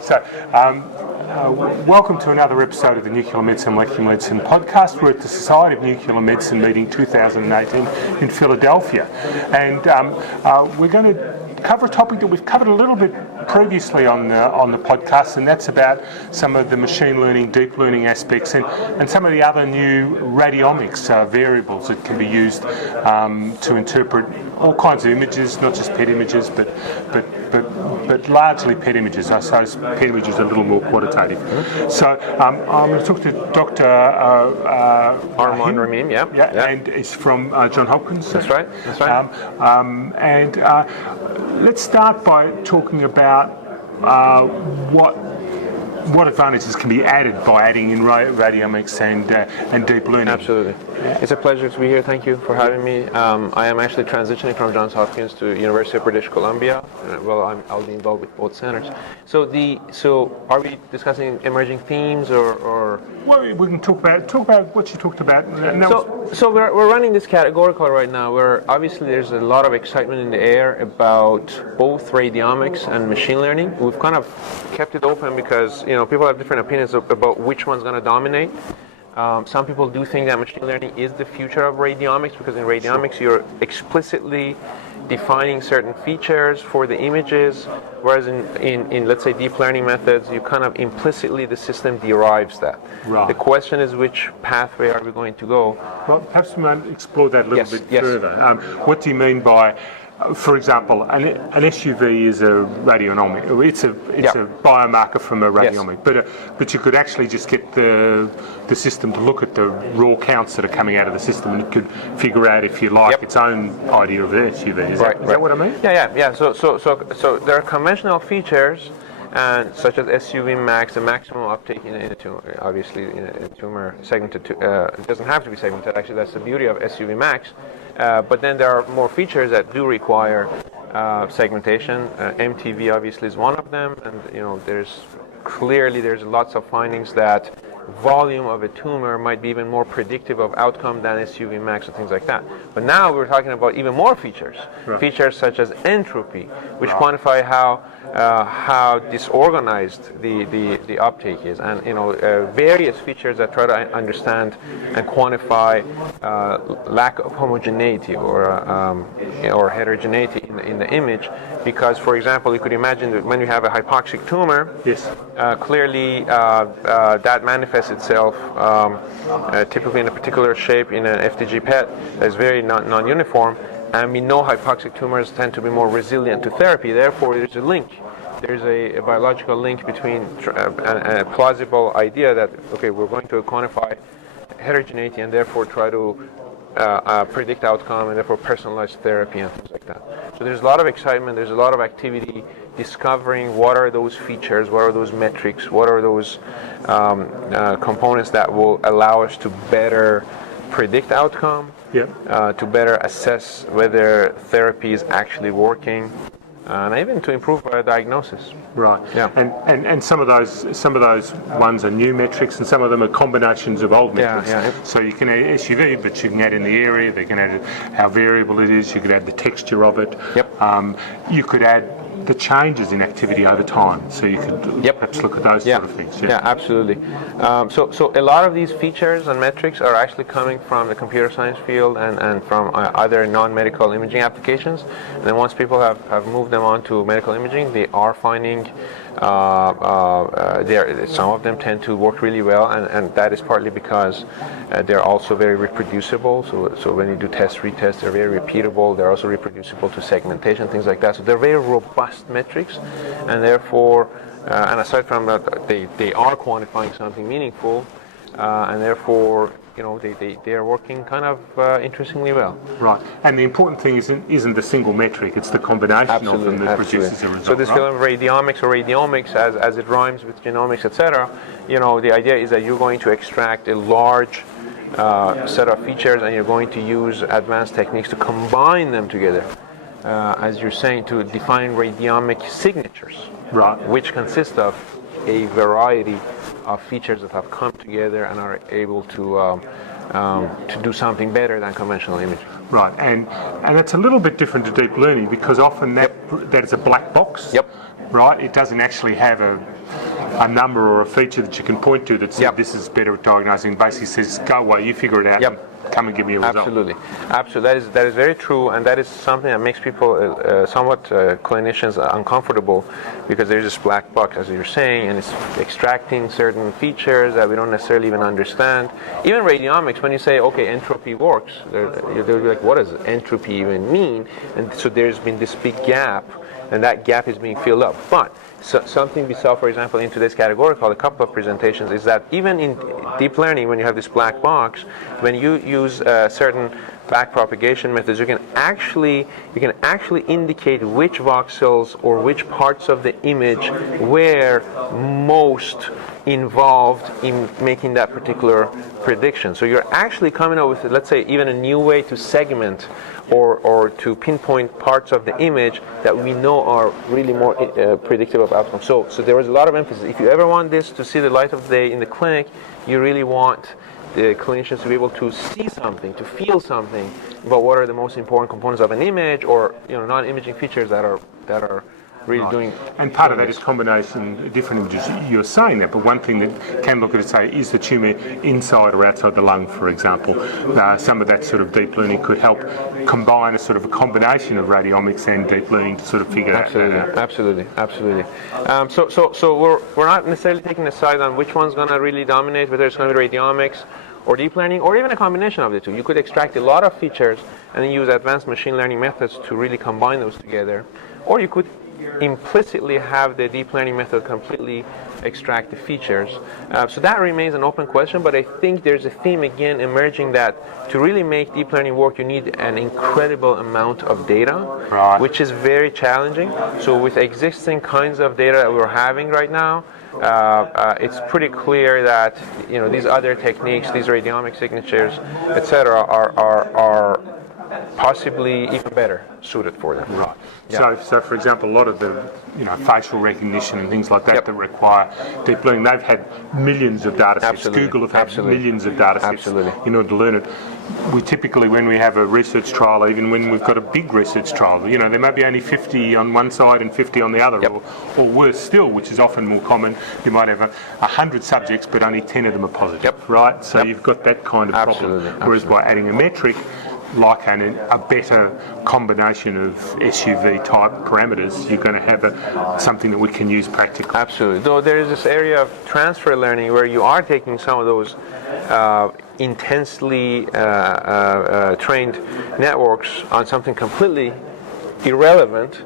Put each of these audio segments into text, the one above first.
So, welcome to another episode of the Nuclear Medicine Molecular Medicine podcast. We're at the Society of Nuclear Medicine meeting 2018 in Philadelphia, and we're going to cover a topic that we've covered a little bit previously on the podcast, and that's about some of the machine learning, deep learning aspects, and some of the other new radiomics variables that can be used to interpret all kinds of images, not just PET images, but largely PET images. I suppose PET images are a little more quantitative. So I'm going to talk to Dr. Arman Rahmim, yeah, and he's from Johns Hopkins. That's right. Let's start by talking about what advantages can be added by adding in radiomics and deep learning. Absolutely. It's a pleasure to be here. Thank you for having me. I am actually transitioning from Johns Hopkins to University of British Columbia. I'll be involved with both centers. So are we discussing emerging themes or? Well, we can talk about what you talked about. So we're running this categorical right now, where obviously there's a lot of excitement in the air about both radiomics and machine learning. We've kind of kept it open because people have different opinions about which one's going to dominate. Some people do think that machine learning is the future of radiomics, because in radiomics you're explicitly defining certain features for the images, whereas in let's say deep learning methods, you kind of implicitly the system derives that. Right. The question is, which pathway are we going to go? Well, perhaps we might explore that a little bit further. What do you mean by, for example, an SUV is a radiomic. It's a biomarker from a radiomic, but you could actually just get the system to look at the raw counts that are coming out of the system, and it could figure out, if you like, its own idea of an SUV. Is that what I mean? Yeah. So there are conventional features, and such as SUV max, the maximum uptake in a tumor. Obviously, in a tumor segmented, it doesn't have to be segmented. Actually, that's the beauty of SUV max. But then there are more features that do require segmentation. MTV obviously is one of them, and there's lots of findings that volume of a tumor might be even more predictive of outcome than SUV max and things like that. But now we're talking about even more features, features such as entropy, which quantify how disorganized the uptake is, and various features that try to understand and quantify lack of homogeneity or heterogeneity in the image. Because, for example, you could imagine that when you have a hypoxic tumor, clearly that manifests itself typically in a particular shape in an FDG PET that is very non-uniform, and we know hypoxic tumors tend to be more resilient to therapy. Therefore, there's a link. There's a biological link between a plausible idea that, we're going to quantify heterogeneity and therefore try to predict outcome and therefore personalized therapy and things like that. So there's a lot of excitement, there's a lot of activity discovering what are those features, what are those metrics, what are those components that will allow us to better predict outcome, to better assess whether therapy is actually working, and even to improve diagnosis. Right. Yeah. And some of those ones are new metrics, and some of them are combinations of old metrics. So you can add SUV, but you can add in the area. They can add how variable it is. You could add the texture of it. You could add the changes in activity over time. So you could perhaps look at those sort of things. Yeah, absolutely. So a lot of these features and metrics are actually coming from the computer science field and from other non-medical imaging applications. And then once people have moved them on to medical imaging, they are finding some of them tend to work really well, and that is partly because they're also very reproducible. So when you do test, retest, they're very repeatable. They're also reproducible to segmentation, things like that. So they're very robust metrics, and therefore, and aside from that, they are quantifying something meaningful, and therefore, they are working kind of interestingly well. Right, and the important thing isn't the single metric; it's the combination of them that produces a result. So this field of radiomics, as it rhymes with genomics, etc. The idea is that you're going to extract a large set of features, and you're going to use advanced techniques to combine them together, as you're saying, to define radiomic signatures, which consist of a variety of features that have come together and are able to do something better than conventional imaging. Right, and that's a little bit different to deep learning, because often that is a black box. right? It doesn't actually have a number or a feature that you can point to that says this is better at diagnosing. It basically says, go away, you figure it out. And come and give me a result. Absolutely. That is very true, and that is something that makes people clinicians uncomfortable, because there's this black box, as you're saying, and it's extracting certain features that we don't necessarily even understand. Even radiomics, when you say, okay, entropy works, they'll be like, what does entropy even mean? And so there's been this big gap, and that gap is being filled up. But something we saw, for example, in today's category called a couple of presentations, is that even in deep learning, when you have this black box, when you use certain backpropagation methods, you can actually indicate which voxels or which parts of the image were most involved in making that particular prediction. So you're actually coming up with, let's say, even a new way to segment or to pinpoint parts of the image that we know are really more predictive of outcomes. So there was a lot of emphasis. If you ever want this to see the light of day in the clinic, you really want the clinicians to be able to see something, to feel something about what are the most important components of an image, or non-imaging features that are really doing. And part of that is combination different images. You're saying that, but one thing that can look at it, say, is the tumour inside or outside the lung, for example. Some of that sort of deep learning could help combine a sort of a combination of radiomics and deep learning to sort of figure that out. Absolutely. So we're not necessarily taking a side on which one's going to really dominate, whether it's going to be radiomics or deep learning, or even a combination of the two. You could extract a lot of features and then use advanced machine learning methods to really combine those together, or you could implicitly have the deep learning method completely extract the features. So that remains an open question, but I think there's a theme again emerging that to really make deep learning work, you need an incredible amount of data, which is very challenging. So with existing kinds of data that we're having right now, it's pretty clear that these other techniques, these radiomic signatures, etc., are possibly even better suited for them. Right. Yeah. So for example, a lot of the facial recognition and things like that that require deep learning, they've had millions of data sets. Google have had millions of data sets in order to learn it. We typically, when we have a research trial, even when we've got a big research trial, there may be only 50 on one side and 50 on the other, or worse still, which is often more common, you might have 100 subjects, but only 10 of them are positive, right? So you've got that kind of problem. Whereas by adding a metric, like a better combination of SUV type parameters, you're going to have something that we can use practically. Absolutely. Though there is this area of transfer learning where you are taking some of those intensely trained networks on something completely irrelevant,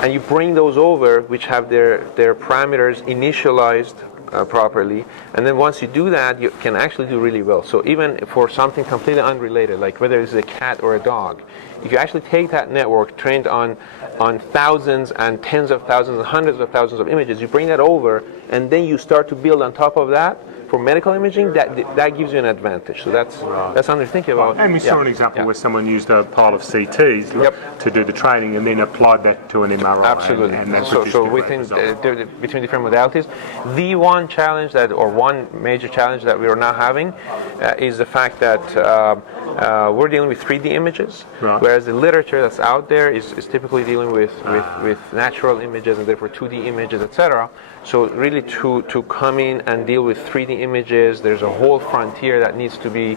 and you bring those over which have their parameters initialized properly, and then once you do that, you can actually do really well. So even for something completely unrelated, like whether it's a cat or a dog, if you actually take that network trained on thousands and tens of thousands and hundreds of thousands of images, you bring that over, and then you start to build on top of that for medical imaging, that gives you an advantage. So that's something to think about. And we saw an example where someone used a pile of CTs to do the training and then applied that to an MRI. Absolutely. And so within between different modalities, the one challenge one major challenge that we are now having is the fact that we're dealing with 3D images, whereas the literature that's out there is typically dealing with natural images and therefore 2D images, etc. So really to come in and deal with 3D images, there's a whole frontier that needs to be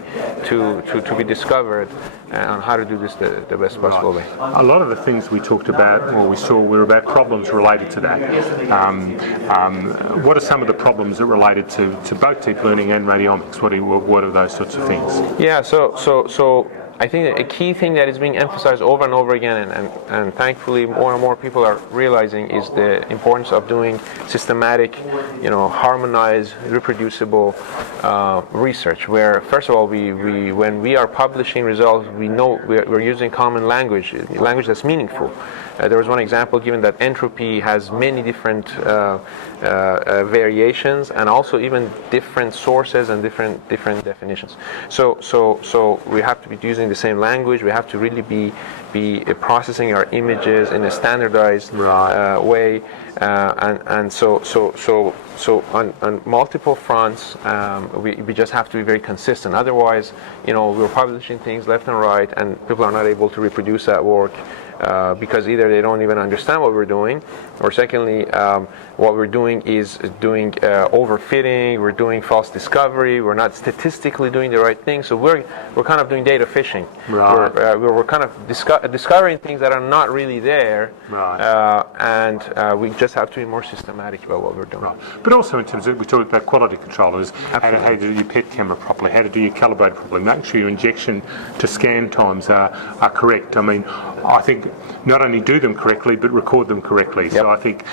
discovered on how to do this the best possible way. A lot of the things we talked about, or we saw, were about problems related to that. What are some of the problems that related to both deep learning and radiomics? What are those sorts of things? Yeah, so I think a key thing that is being emphasized over and over again, and thankfully more and more people are realizing, is the importance of doing systematic, harmonized, reproducible research. Where first of all, when we are publishing results, we know we're using common language that's meaningful. There was one example given that entropy has many different variations, and also even different sources and different definitions. So we have to be using the same language. We have to really be processing our images in a standardized way, and so on multiple fronts, we just have to be very consistent. Otherwise, we're publishing things left and right, and people are not able to reproduce that work because either they don't even understand what we're doing, or secondly, what we're doing is doing overfitting, we're doing false discovery, we're not statistically doing the right thing, so we're kind of doing data fishing. Right. We're kind of discovering things that are not really there, Right. and we just have to be more systematic about what we're doing. Right. But also in terms of, we talked about quality controllers, how to do your PET camera properly, how to do your calibrate properly, make sure your injection to scan times are correct. I mean, I think not only do them correctly, but record them correctly. Yep. So I think,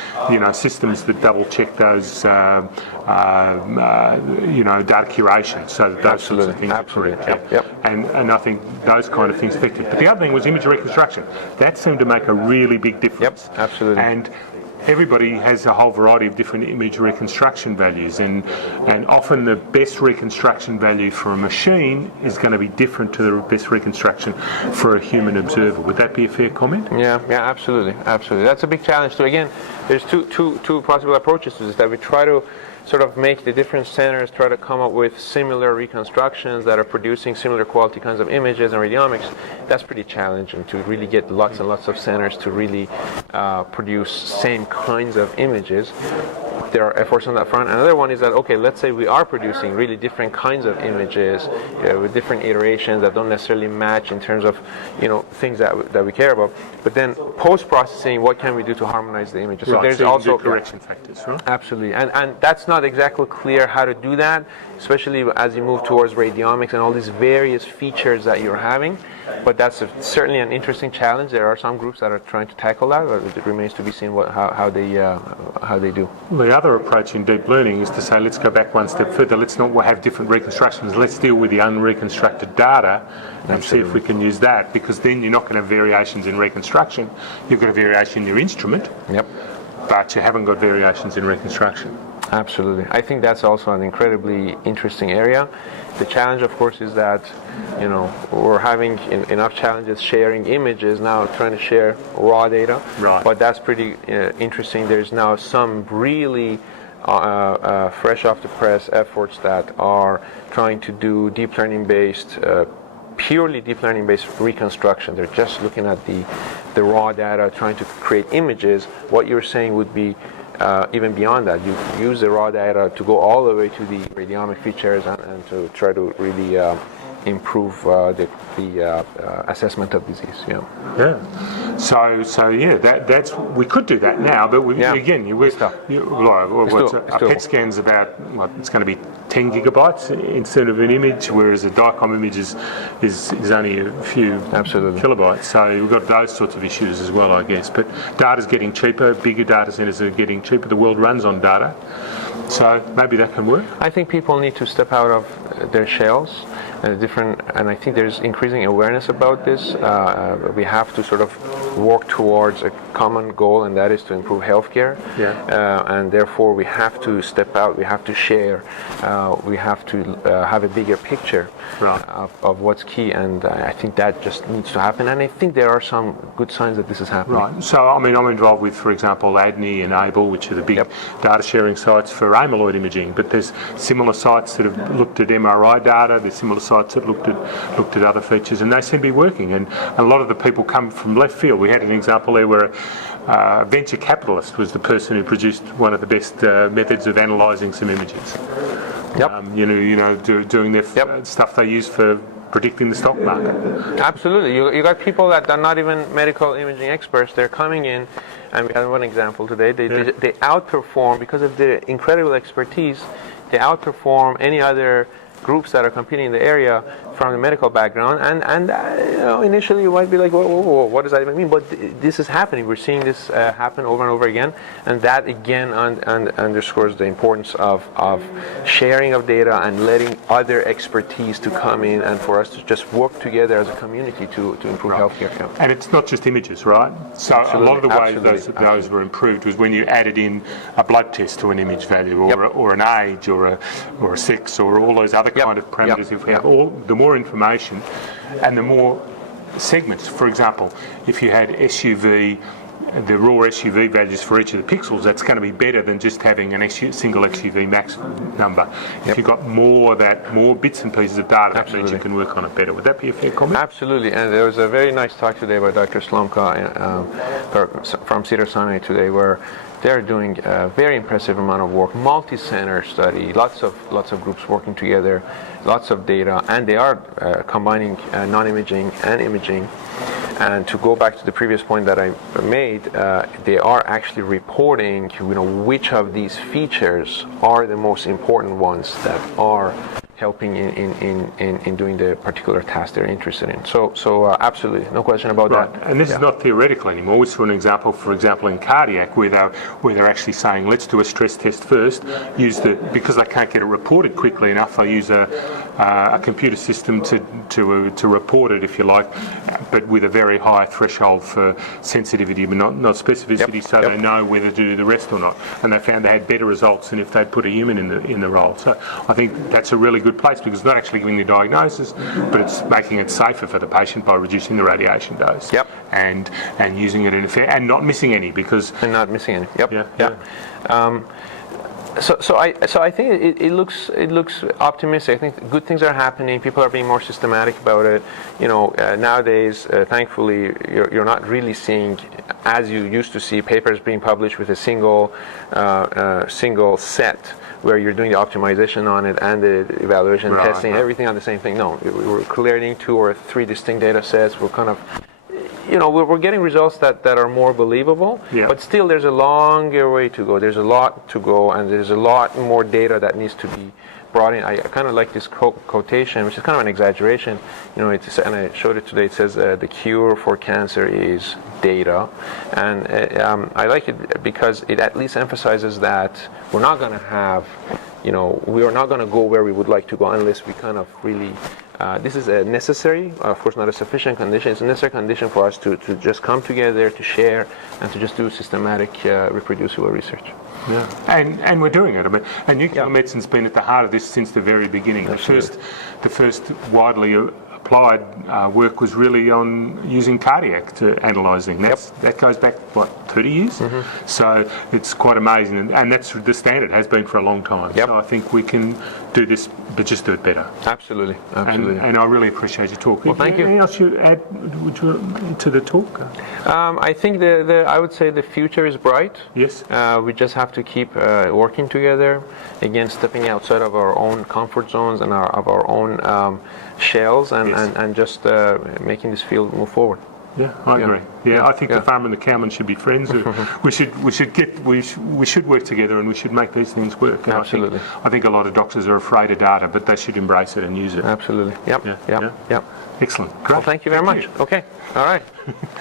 systems that double check those, data curation, so that those sorts of things are correct. Yep. And I think those kind of things are effective. But the other thing was image reconstruction. That seemed to make a really big difference. Yep, absolutely. And everybody has a whole variety of different image reconstruction values, and often the best reconstruction value for a machine is going to be different to the best reconstruction for a human observer. Would that be a fair comment? Yeah, absolutely. That's a big challenge. So again, there's two possible approaches to this, that we try to sort of make the different centers try to come up with similar reconstructions that are producing similar quality kinds of images and radiomics. That's pretty challenging, to really get lots and lots of centers to really produce same kinds of images. There are efforts on that front. Another one is that, okay, let's say we are producing really different kinds of images with different iterations that don't necessarily match in terms of things that we care about. But then post-processing, what can we do to harmonize the images? Right, so there's so you also do correction factors, right? Absolutely, and that's not exactly clear how to do that, especially as you move towards radiomics and all these various features that you're having. But that's certainly an interesting challenge. There are some groups that are trying to tackle that, but it remains to be seen how they do. The other approach in deep learning is to say, let's go back one step further. Let's not have different reconstructions. Let's deal with the unreconstructed data and see if we can use that, because then you're not going to have variations in reconstruction. You've got a variation in your instrument, but you haven't got variations in reconstruction. Absolutely. I think that's also an incredibly interesting area. The challenge, of course, is that we're having enough challenges sharing images now, trying to share raw data. Right. But that's pretty interesting. There's now some really fresh off the press efforts that are trying to do purely deep learning based reconstruction. They're just looking at the raw data, trying to create images. What you're saying would be even beyond that. You use the raw data to go all the way to the radiomic features and to try to really improve the assessment of disease. That's we could do that now, but a PET scan's about it's going to be 10 gigabytes instead of an image, whereas a DICOM image is only a few kilobytes. So we've got those sorts of issues as well, I guess. But data's getting cheaper. Bigger data centers are getting cheaper. The world runs on data, so maybe that can work. I think people need to step out of their shells. And I think there's increasing awareness about this. We have to sort of work towards a common goal, and that is to improve healthcare. And therefore, we have to step out. We have to share. We have to have a bigger picture of what's key. And I think that just needs to happen. And I think there are some good signs that this is happening. Right. So I mean, I'm involved with, for example, ADNI and ABLE, which are the big data sharing sites for amyloid imaging. But there's similar sites that have looked at MRI data. There's similar sites that looked at other features, and they seem to be working. And a lot of the people come from left field. We had an example there where a venture capitalist was the person who produced one of the best methods of analysing some images. Doing their stuff they use for predicting the stock market. Absolutely. You got people that are not even medical imaging experts. They're coming in, and we had one example today. They outperform, because of their incredible expertise, they outperform any other groups that are competing in the area from the medical background, and initially you might be like, whoa, what does that even mean? But this is happening. We're seeing this happen over and over again, and that again underscores the importance of sharing of data and letting other expertise to come in, and for us to just work together as a community to improve healthcare. And it's not just images, right? So a lot of the ways those were improved was when you added in a blood test to an image value, or an age, or a sex, or all those other kind of parameters. If we have the more information and the more segments. For example, if you had SUV the raw SUV values for each of the pixels, that's going to be better than just having a single SUV max number. If you've got more bits and pieces of data, that means you can work on it better. Would that be a fair comment? Absolutely, and there was a very nice talk today by Dr. Slomka from Cedars-Sinai today, where they're doing a very impressive amount of work, multi-center study, lots of groups working together, lots of data, and they are combining non-imaging and imaging. And to go back to the previous point that I made, they are actually reporting, which of these features are the most important ones that are helping in doing the particular task they're interested in. So absolutely, no question about that. And this is not theoretical anymore. We saw an example, for example, in cardiac, where they're actually saying, let's do a stress test first. Because they can't get it reported quickly enough, they use a computer system to report it, if you like, but with a very high threshold for sensitivity, but not specificity, they know whether to do the rest or not. And they found they had better results than if they put a human in the role. So I think that's a really good place, because it's not actually giving the diagnosis, but it's making it safer for the patient by reducing the radiation dose and using it in a fair and not missing any, because not missing any. So I think it looks optimistic. I think good things are happening. People are being more systematic about it. Nowadays, thankfully, you're not really seeing, as you used to see, papers being published with a single set, where you're doing the optimization on it and the evaluation, testing, everything on the same thing. No, we're clearing 2 or 3 distinct data sets. We're kind of, we're getting results that are more believable, but still there's a longer way to go. There's a lot to go, and there's a lot more data that needs to be brought in. I kind of like this quotation, which is kind of an exaggeration. And I showed it today. It says the cure for cancer is data, and I like it because it at least emphasizes that we're not going to have, we are not going to go where we would like to go unless we kind of really. This is a necessary, of course not a sufficient condition, it's a necessary condition for us to just come together, to share, and to just do systematic, reproducible research. And we're doing it. And nuclear medicine's been at the heart of this since the very beginning. The first widely applied work was really on using cardiac to analysing. That goes back, 30 years? So it's quite amazing, and that's the standard, has been for a long time. So I think we can do this, but just do it better. Absolutely. And I really appreciate your talk. Well, thank you. Anything else you add to the talk? I think I would say the future is bright. Yes. We just have to keep working together, again, stepping outside of our own comfort zones and of our own shells, and just making this field move forward. Yeah, I agree. I think the farmer and the cowman should be friends. we should work together, and we should make these things work. And absolutely. I think a lot of doctors are afraid of data, but they should embrace it and use it. Absolutely. Yep. Excellent. Great. Well, thank you very much. Okay. All right.